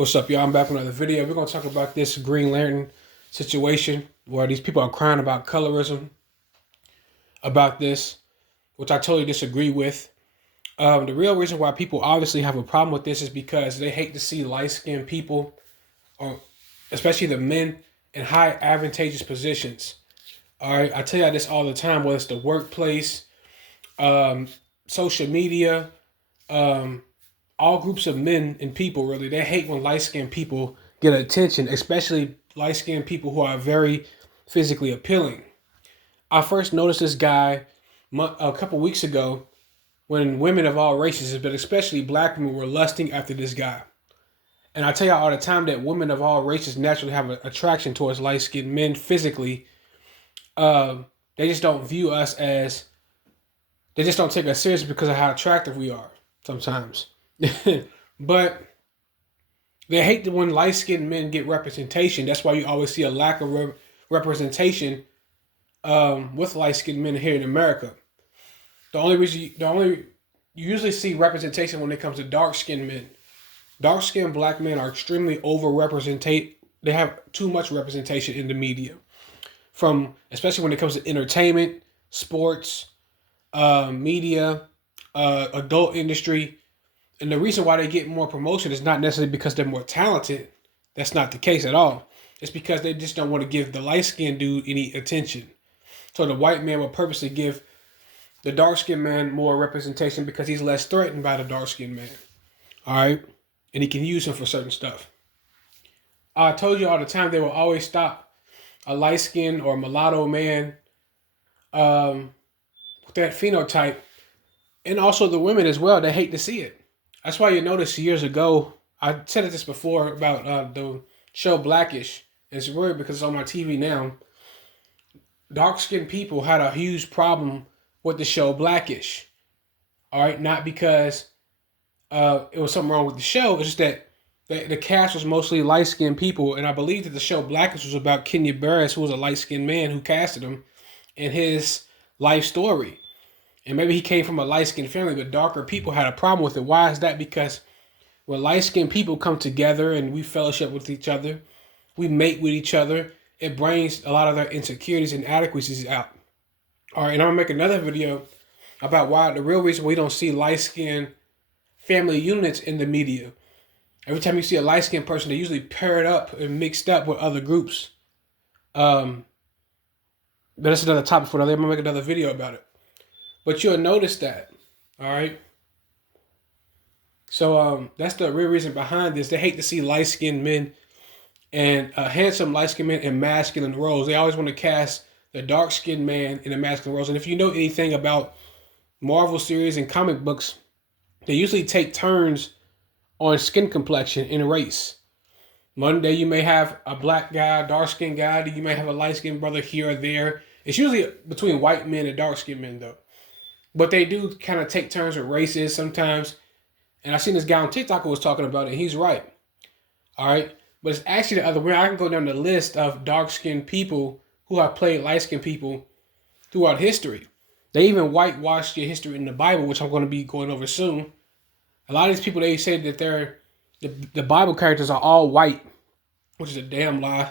What's up, y'all? I'm back with another video. We're going to talk about this Green Lantern situation where these people are crying about colorism, about this, which I totally disagree with. The real reason why people obviously have a problem with this is because they hate to see light-skinned people, or especially the men, in high advantageous positions. All right, I tell you this all the time, whether it's the workplace, um, social media, um, all groups of men and people, really, they hate when light-skinned people get attention, especially light-skinned people who are very physically appealing. I first noticed this guy a couple weeks ago when women of all races, but especially black women, were lusting after this guy. And I tell y'all all the time that women of all races naturally have an attraction towards light-skinned men physically. They just don't view us as, they just don't take us seriously because of how attractive we are sometimes. But they hate when light-skinned men get representation. That's why you always see a lack of representation with light-skinned men here in America. You usually see representation when it comes to dark-skinned men. Dark-skinned black men are extremely overrepresented. They have too much representation in the media, especially when it comes to entertainment, sports, media, adult industry. And the reason why they get more promotion is not necessarily because they're more talented. That's not the case at all. It's because they just don't want to give the light-skinned dude any attention. So the white man will purposely give the dark-skinned man more representation because he's less threatened by the dark-skinned man. All right? And he can use him for certain stuff. I told you all the time they will always stop a light-skinned or mulatto man with that phenotype. And also the women as well, they hate to see it. That's why you notice years ago, I said this before about the show Blackish. It's weird because it's on my TV now. Dark-skinned people had a huge problem with the show Blackish. All right, not because it was something wrong with the show. It's just that the cast was mostly light-skinned people, and I believe that the show Blackish was about Kenya Barris, who was a light-skinned man who casted him, and his life story. And maybe he came from a light-skinned family, but darker people had a problem with it. Why is that? Because when light-skinned people come together and we fellowship with each other, we mate with each other, it brings a lot of their insecurities and inadequacies out. All right, and I'm going to make another video about why the real reason we don't see light-skinned family units in the media. Every time you see a light-skinned person, they usually pair it up and mixed up with other groups. But that's another topic for another. I'm going to make another video about it. But you'll notice that, all right? So that's the real reason behind this. They hate to see light-skinned men and handsome light-skinned men in masculine roles. They always want to cast the dark-skinned man in the masculine roles. And if you know anything about Marvel series and comic books, they usually take turns on skin complexion in a race. One day you may have a black guy, dark-skinned guy. You may have a light-skinned brother here or there. It's usually between white men and dark-skinned men, though. But they do kind of take turns with races sometimes. And I seen this guy on TikTok who was talking about it, and he's right. All right? But it's actually the other way. I can go down the list of dark-skinned people who have played light-skinned people throughout history. They even whitewashed your history in the Bible, which I'm going to be going over soon. A lot of these people, they say that the Bible characters are all white, which is a damn lie.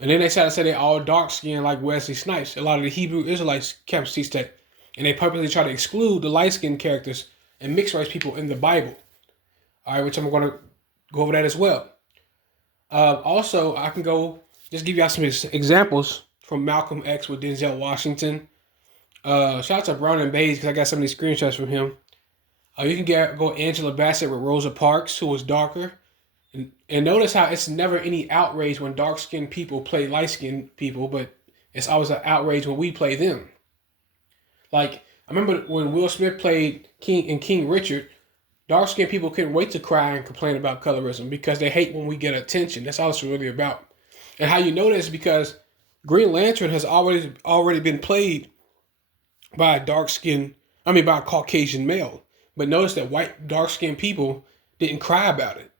And then they try to say they're all dark-skinned like Wesley Snipes. A lot of the Hebrew Israelites camps teach that. And they purposely try to exclude the light-skinned characters and mixed race people in the Bible. All right, which I'm going to go over that as well. Also, I can go just give y'all some examples from Malcolm X with Denzel Washington. Shout out to Brown and Bays because I got some of these screenshots from him. You can go Angela Bassett with Rosa Parks, who was darker. And notice how it's never any outrage when dark-skinned people play light-skinned people, but it's always an outrage when we play them. Like, I remember when Will Smith played King Richard, dark-skinned people couldn't wait to cry and complain about colorism because they hate when we get attention. That's all it's really about. And how you know this is because Green Lantern has already been played by a by a Caucasian male. But notice that white, dark-skinned people didn't cry about it.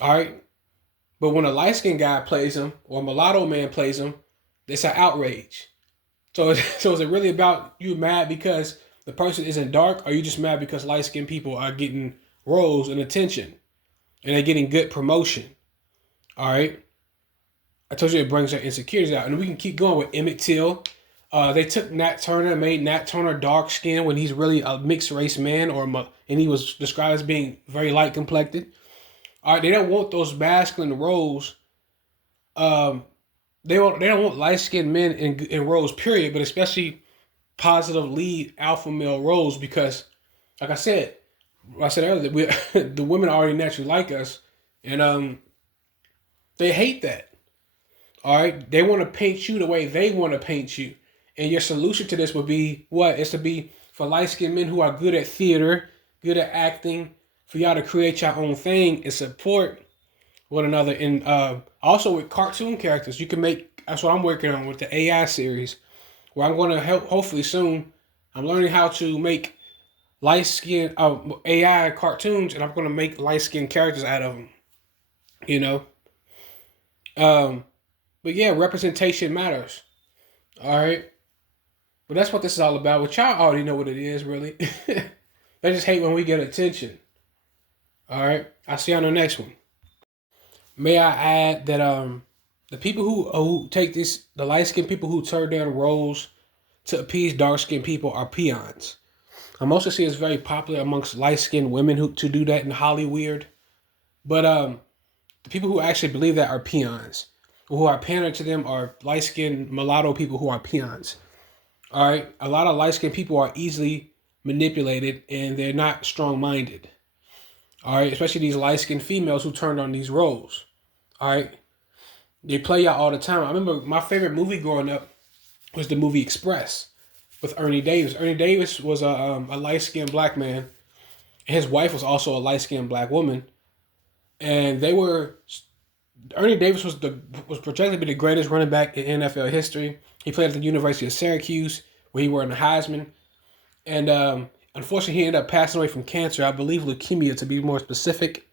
All right? But when a light-skinned guy plays him or a mulatto man plays him, it's an outrage. So is it really about you mad because the person isn't dark, or are you just mad because light-skinned people are getting roles and attention? and they're getting good promotion. All right. I told you it brings their insecurities out. And we can keep going with Emmett Till. They took Nat Turner and made Nat Turner dark skinned when he's really a mixed race man, and he was described as being very light complected. All right, they don't want those masculine roles. Um, they don't want light skinned men in roles, period, but especially positive lead alpha male roles because, like I said earlier, the women already naturally like us, and they hate that. All right, they want to paint you the way they want to paint you, and your solution to this would be what? It's to be for light skinned men who are good at theater, good at acting, for y'all to create your own thing and support one another. And also with cartoon characters, you can make. That's what I'm working on with the AI series, where I'm going to help. Hopefully soon, I'm learning how to make light skin AI cartoons, and I'm going to make light skinned characters out of them. You know, um, but yeah, representation matters. All right. But that's what this is all about. Which y'all already know what it is, really. They just hate when we get attention. All right. I'll see you on the next one. May I add that the people who take this, the light skinned people who turn down roles to appease dark skinned people are peons. I mostly see it's very popular amongst light skinned women who to do that in Hollywood. But the people who actually believe that are peons. Who are pandering to them are light skinned mulatto people who are peons. All right, a lot of light skinned people are easily manipulated and they're not strong minded. All right, especially these light skinned females who turned on these roles. All right, they play y'all all the time. I remember my favorite movie growing up was the movie Express with Ernie Davis. Ernie Davis was a light skinned black man. His wife was also a light skinned black woman, and they were. Ernie Davis was projected to be the greatest running back in NFL history. He played at the University of Syracuse, where he won the Heisman. And unfortunately, he ended up passing away from cancer. I believe leukemia, to be more specific.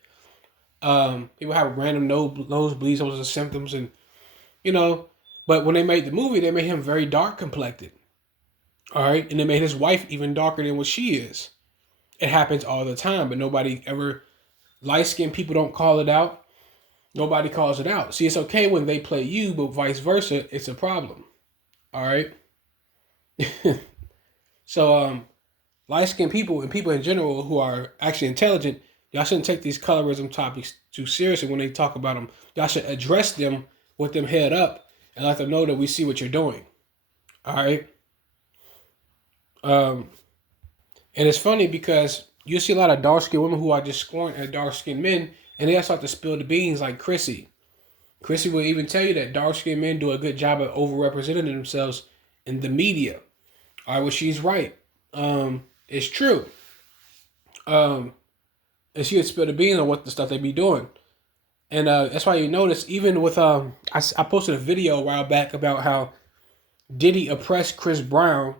People have random nosebleeds, those are the symptoms. And, you know, but when they made the movie, they made him very dark complected. All right. And they made his wife even darker than what she is. It happens all the time, but nobody ever, light skinned people don't call it out. Nobody calls it out. See, it's okay when they play you, but vice versa, it's a problem. All right. So, light skinned people and people in general who are actually intelligent, y'all shouldn't take these colorism topics too seriously when they talk about them. Y'all should address them with them head up and let them know that we see what you're doing. All right. And it's funny because you see a lot of dark skinned women who are just scoring at dark skinned men, and they'll start to spill the beans like Chrissy. Chrissy will even tell you that dark skinned men do a good job of overrepresenting themselves in the media. All right, well, she's right. It's true. And she would spill the beans on what the stuff they be doing. And that's why you notice, even with, I posted a video a while back about how Diddy oppressed Chris Brown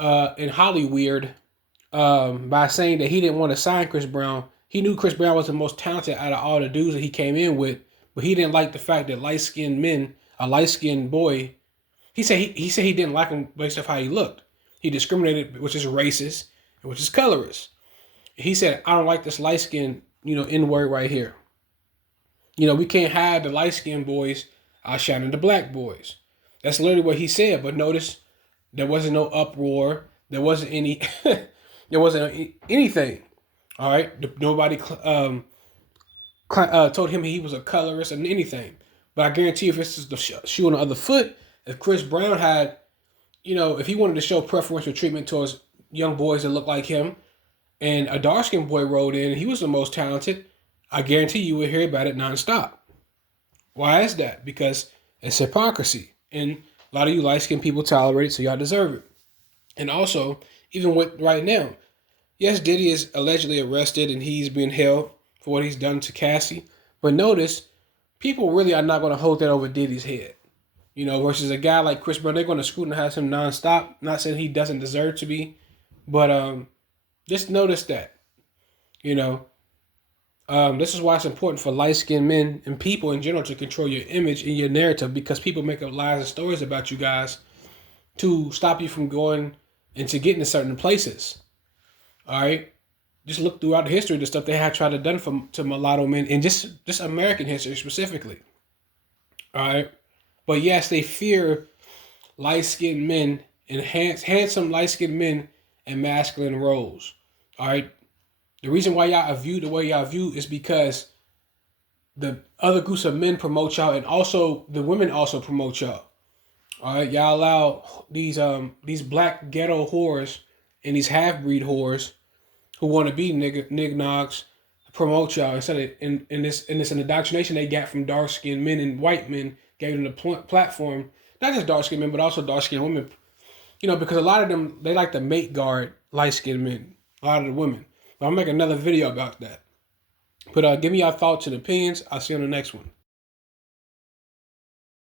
in Hollywood by saying that he didn't want to sign Chris Brown. He knew Chris Brown was the most talented out of all the dudes that he came in with, but he didn't like the fact that light-skinned men, a light-skinned boy, he said he didn't like him based off how he looked. He discriminated, which is racist, which is colorist. He said, I don't like this light-skinned, N-word right here. We can't have the light-skinned boys outshining the black boys. That's literally what he said. But notice, there wasn't no uproar. There wasn't any. There wasn't anything. All right. Nobody told him he was a colorist and anything. But I guarantee, if this is the shoe on the other foot, if Chris Brown had, if he wanted to show preferential treatment towards young boys that look like him, and a dark skinned boy rolled in, and he was the most talented, I guarantee you would hear about it nonstop. Why is that? Because it's hypocrisy. And a lot of you light skinned people tolerate it, so y'all deserve it. And also, even with right now, yes, Diddy is allegedly arrested and he's being held for what he's done to Cassie. But notice, people really are not going to hold that over Diddy's head. Versus a guy like Chris Brown, they're going to scrutinize him nonstop. Not saying he doesn't deserve to be, but just notice that. This is why it's important for light-skinned men and people in general to control your image and your narrative, because people make up lies and stories about you guys to stop you from going into getting to certain places. All right? just look throughout the history, the stuff they have tried to done to mulatto men, and just American history specifically. All right, but yes, they fear light skinned men and handsome light skinned men in masculine roles. All right, the reason why y'all view the way y'all view is because the other groups of men promote y'all, and also the women also promote y'all. All right, y'all allow these black ghetto whores and these half breed whores who want to be nignogs promote y'all instead of in this indoctrination they got from dark skinned men and white men gave them the platform. Not just dark skinned men, but also dark skinned women. You know, because a lot of them they like to mate guard light skinned men. A lot of the women. But I'll make another video about that. But give me your thoughts and opinions. I'll see you on the next one.